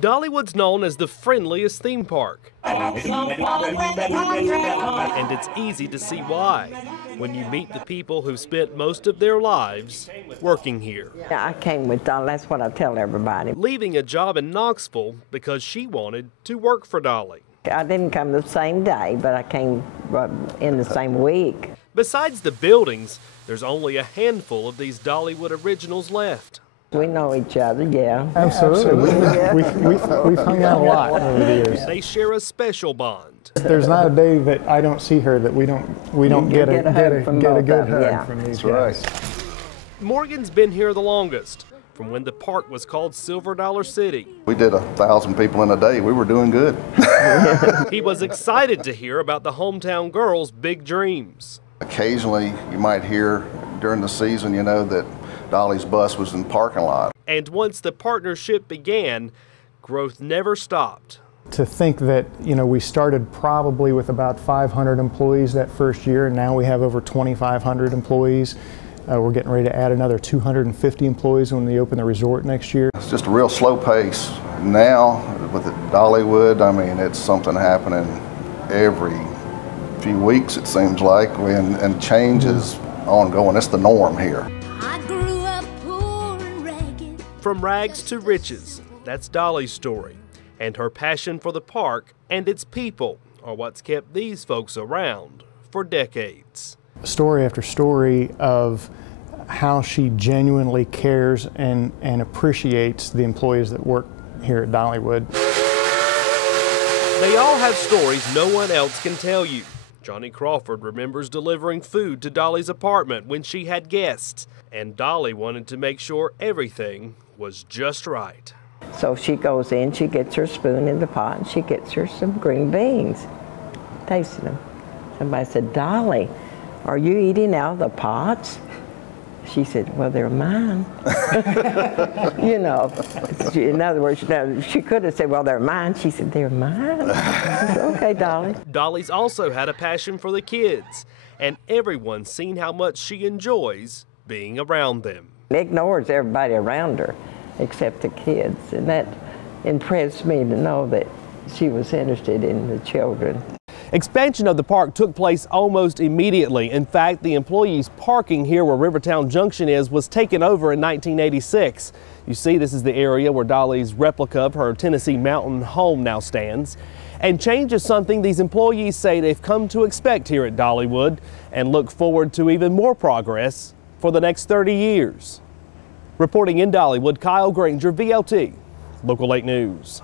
Dollywood's known as the friendliest theme park. And it's easy to see why when you meet the people who spent most of their lives working here. Yeah, I came with Dolly, that's what I tell everybody. Leaving a job in Knoxville because she wanted to work for Dolly. I didn't come the same day, but I came in the same week. Besides the buildings, there's only a handful of these Dollywood originals left. We know each other, yeah. Absolutely. We've hung out a lot over the years. They share a special bond. There's not a day that I don't see her that we don't get a good hug from these guys. Morgan's been here the longest, from when the park was called Silver Dollar City. We did 1,000 people in a day. We were doing good. He was excited to hear about the hometown girls' big dreams. Occasionally, you might hear during the season, you know, that Dolly's bus was in the parking lot. And once the partnership began, growth never stopped. To think that, you know, we started probably with about 500 employees that first year, and now we have over 2,500 employees. We're getting ready to add another 250 employees when we open the resort next year. It's just a real slow pace. Now, with the Dollywood, I mean, it's something happening every few weeks, it seems like, and change is ongoing. It's the norm here. From rags to riches, that's Dolly's story. And her passion for the park and its people are what's kept these folks around for decades. Story after story of how she genuinely cares and appreciates the employees that work here at Dollywood. They all have stories no one else can tell you. Johnny Crawford remembers delivering food to Dolly's apartment when she had guests, and Dolly wanted to make sure everything was just right. So she goes in, she gets her spoon in the pot, and she gets her some green beans. Tasted them. Somebody said, "Dolly, are you eating out of the pots?" She said, "Well, they're mine." You know, in other words, she could have said, "Well, they're mine." She said, "They're mine." I said, "Okay, Dolly." Dolly's also had a passion for the kids, and everyone's seen how much she enjoys being around them. Ignores everybody around her except the kids, and that impressed me to know that she was interested in the children. Expansion of the park took place almost immediately. In fact, the employees parking here where Rivertown Junction is was taken over in 1986. You see, this is the area where Dolly's replica of her Tennessee mountain home now stands. And change is something these employees say they've come to expect here at Dollywood and look forward to even more progress for the next 30 years. Reporting in Dollywood, Kyle Grainger, VLT, Local 8 News.